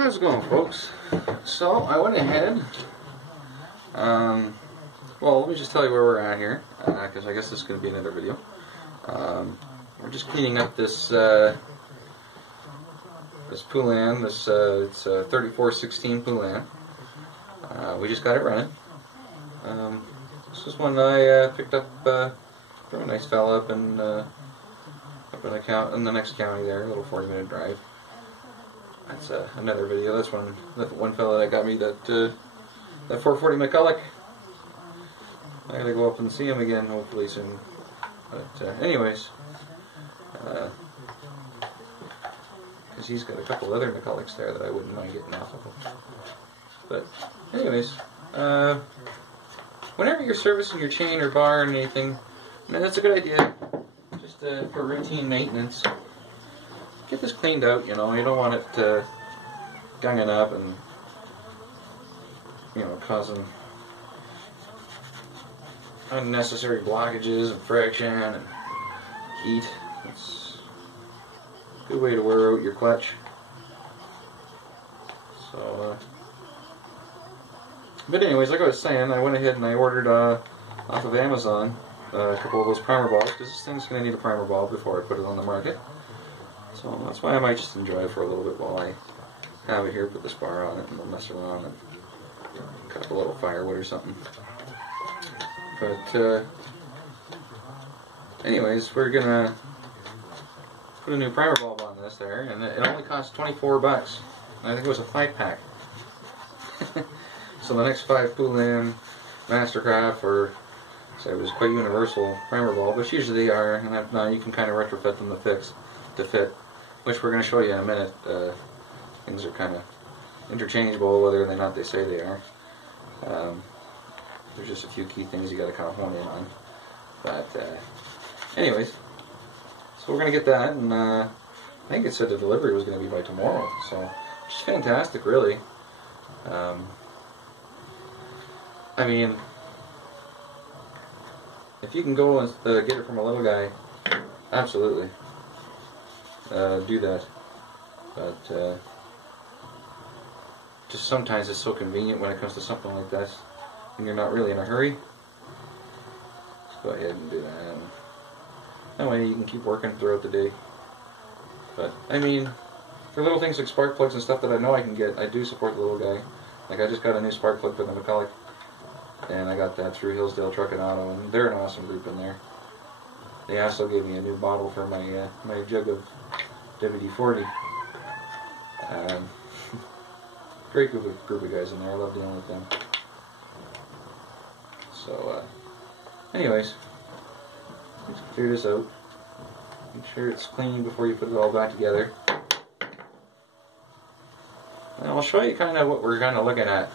How's it going, folks? So I went ahead. Well, let me just tell you where we're at here, because I guess this is going to be another video. We're just cleaning up this this Poulan. It's 3416 Poulan. We just got it running. This is one I picked up from a nice fella up in the next county there, a little 40-minute drive. That's another video. That's one fella that got me that 440 McCulloch. I gotta go up and see him again hopefully soon. But anyways, because he's got a couple other McCullochs there that I wouldn't mind getting off of him. But anyways, whenever you're servicing your chain or bar or anything, man, that's a good idea. Just for routine maintenance. Get this cleaned out, you know. You don't want it gunging up and, you know, causing unnecessary blockages and friction and heat. It's a good way to wear out your clutch. So, but anyways, like I was saying, I went ahead and I ordered off of Amazon a couple of those primer balls, because this thing's going to need a primer ball before I put it on the market. So that's why I might just enjoy it for a little bit while I have it here, put this bar on it, and we'll mess around and cut up a little firewood or something. But anyways, we're gonna put a new primer bulb on this there, and it only costs 24 bucks. I think it was a 5-pack. So the next 5 Poulan Mastercraft, or so it was quite universal primer bulb, which usually they are, and now you can kind of retrofit them to fit, which we're going to show you in a minute. Things are kind of interchangeable whether or not they say they are. There's just a few key things you got to kind of hone in on. But anyways, so we're going to get that, and I think it said the delivery was going to be by tomorrow, so which is fantastic, really. I mean, if you can go and get it from a little guy, absolutely. Do that, but just sometimes it's so convenient when it comes to something like this, and you're not really in a hurry. Just go ahead and do that. That way you can keep working throughout the day. But I mean, for little things like spark plugs and stuff that I know I can get, I do support the little guy. Like I just got a new spark plug for the McCulloch, and I got that through Hillsdale Truck and Auto, and they're an awesome group in there. They also gave me a new bottle for my my jug of WD-40. Great group of guys in there. I love dealing with them. So, anyways, let's clear this out. Make sure it's clean before you put it all back together. And I'll show you kind of what we're kind of looking at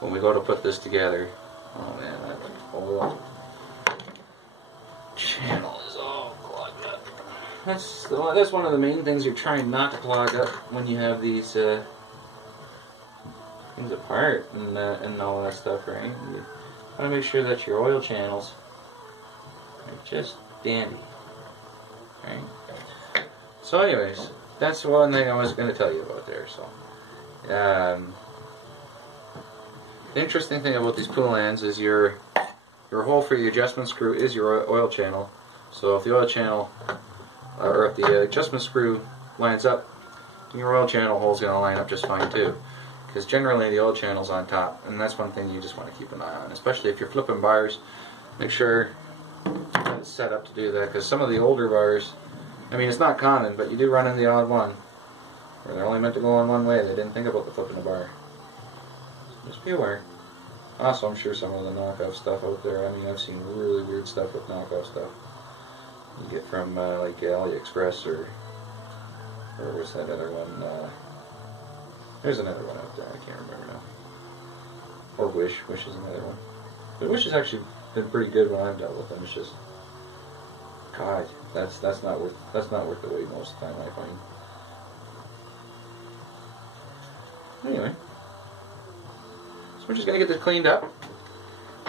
when we go to put this together. Oh man, that whole channel is all clogged up. That's one of the main things you're trying not to clog up when you have these things apart and all that stuff, right? You want to make sure that your oil channels are just dandy, right? So anyways, that's one thing I was going to tell you about there. So the interesting thing about these Poulans is your hole for your adjustment screw is your oil channel. So if the oil channel or if the adjustment screw lines up, your oil channel hole is going to line up just fine too. Because generally the oil channel's on top, and that's one thing you just want to keep an eye on, especially if you're flipping bars. Make sure it's set up to do that, because some of the older bars, I mean, it's not common, but you do run into the odd one where they're only meant to go on one way. They didn't think about the flipping a bar. So just be aware. Also, I'm sure some of the knockoff stuff out there, I mean, I've seen really weird stuff with knockoff stuff you get from like AliExpress or what's that other one? There's another one out there, I can't remember now. Or Wish. Wish is another one. But Wish has actually been pretty good when I've dealt with them. It's just, God, that's not worth the wait most of the time, I find. Anyway, so we're just gonna get this cleaned up.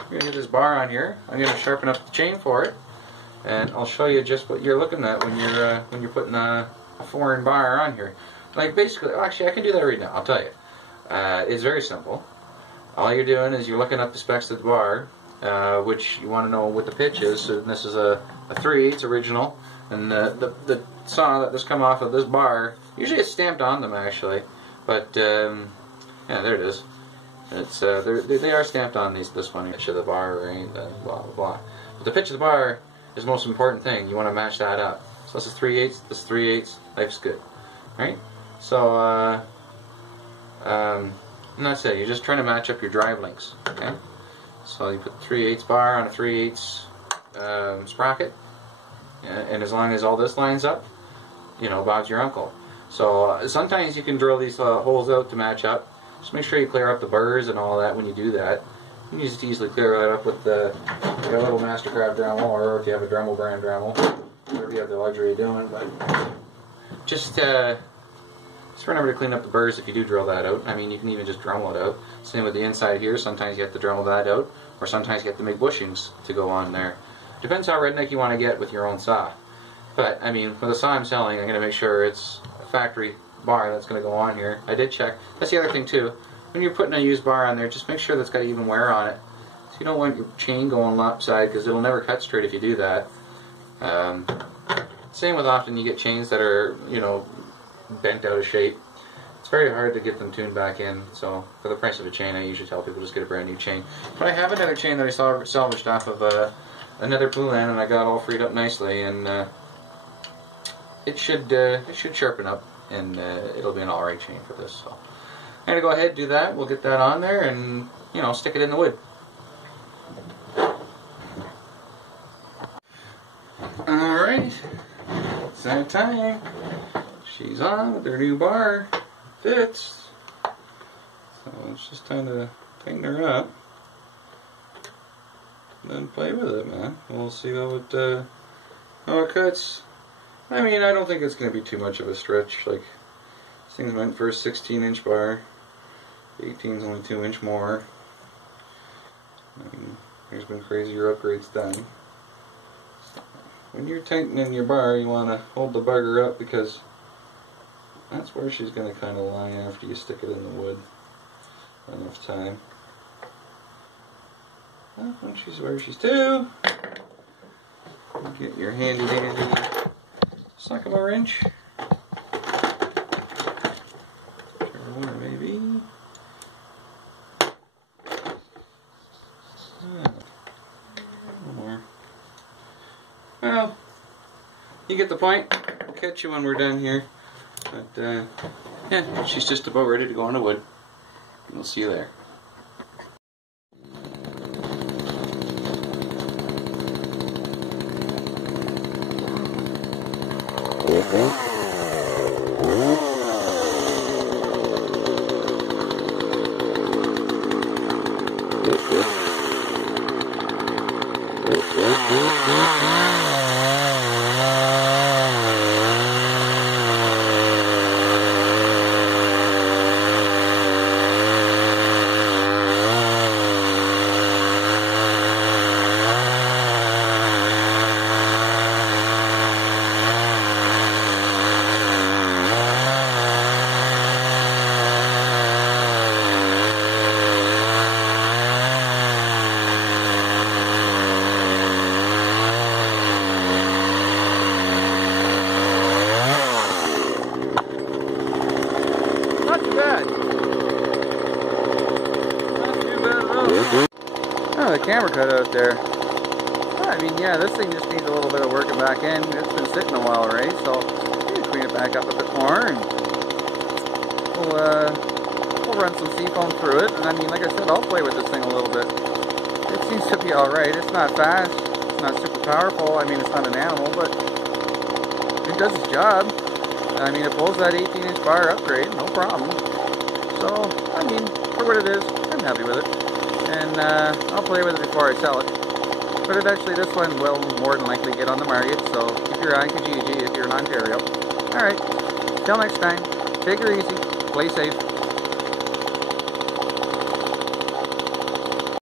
We're gonna get this bar on here. I'm gonna sharpen up the chain for it, and I'll show you just what you're looking at when you're putting a foreign bar on here. like basically, actually I can do that right now, I'll tell you. It's very simple. All you're doing is you're looking up the specs of the bar, which you want to know what the pitch is. So this is a 3/8 original, and the saw that has come off of this bar, usually it's stamped on them actually, but yeah, there it is. It's they are stamped on this one. Pitch of the bar, right? Blah blah blah. But the pitch of the bar is the most important thing. You want to match that up. So this is 3/8. This is 3/8. Life's good, right? So and that's it. You're just trying to match up your drive links. Okay. So you put 3/8 bar on a 3/8 sprocket, and as long as all this lines up, you know, Bob's your uncle. So sometimes you can drill these holes out to match up. Just make sure you clear up the burrs and all that when you do that. You can just easily clear that up with the little Mastercraft Dremel, or if you have a Dremel brand Dremel, whatever you have the luxury of doing. But just remember to clean up the burrs if you do drill that out. I mean, you can even just Dremel it out. Same with the inside here. Sometimes you have to Dremel that out, or sometimes you have to make bushings to go on there. Depends how redneck you want to get with your own saw. But I mean, for the saw I'm selling, I'm going to make sure it's a factory bar that's going to go on here. I did check. That's the other thing too. When you're putting a used bar on there, just make sure that's got even wear on it. So you don't want your chain going lopside, because it'll never cut straight if you do that. Same with often you get chains that are, you know, bent out of shape. It's very hard to get them tuned back in. So for the price of a chain, I usually tell people just get a brand new chain. But I have another chain that I salvaged off of another Poulan, and I got all freed up nicely, and it should sharpen up, and it'll be an alright chain for this. So I'm gonna go ahead and do that. We'll get that on there, and you know, stick it in the wood. Alright, it's that time. She's on with her new bar. Fits. So it's just time to tighten her up. Then play with it, man. We'll see how it cuts. I mean, I don't think it's going to be too much of a stretch. Like, this thing's meant for a 16-inch bar. 18's only 2-inch more. I mean, there's been crazier upgrades done. When you're tightening your bar, you want to hold the bugger up, because that's where she's going to kind of lie after you stick it in the wood enough time. Well, when she's where she's to, get your handy dandy suck of a wrench. Whichever one it may be. One more. Well, you get the point. I'll catch you when we're done here. But, yeah, she's just about ready to go on the wood. We'll see you there. Oh, the camera cut out there. Well, I mean, yeah, this thing just needs a little bit of working back in. It's been sitting a while, right? So, you can clean it back up a bit more, and we'll run some seafoam through it. And I mean, like I said, I'll play with this thing a little bit. It seems to be alright. It's not fast. It's not super powerful. I mean, it's not an animal, but it does its job. I mean, it pulls that 18-inch bar upgrade, no problem. So, I mean, for what it is, I'm happy with it. And I'll play with it before I sell it. But eventually this one will more than likely get on the market, so keep your eye on Kijiji if you're in Ontario. Alright, till next time, take her easy, play safe.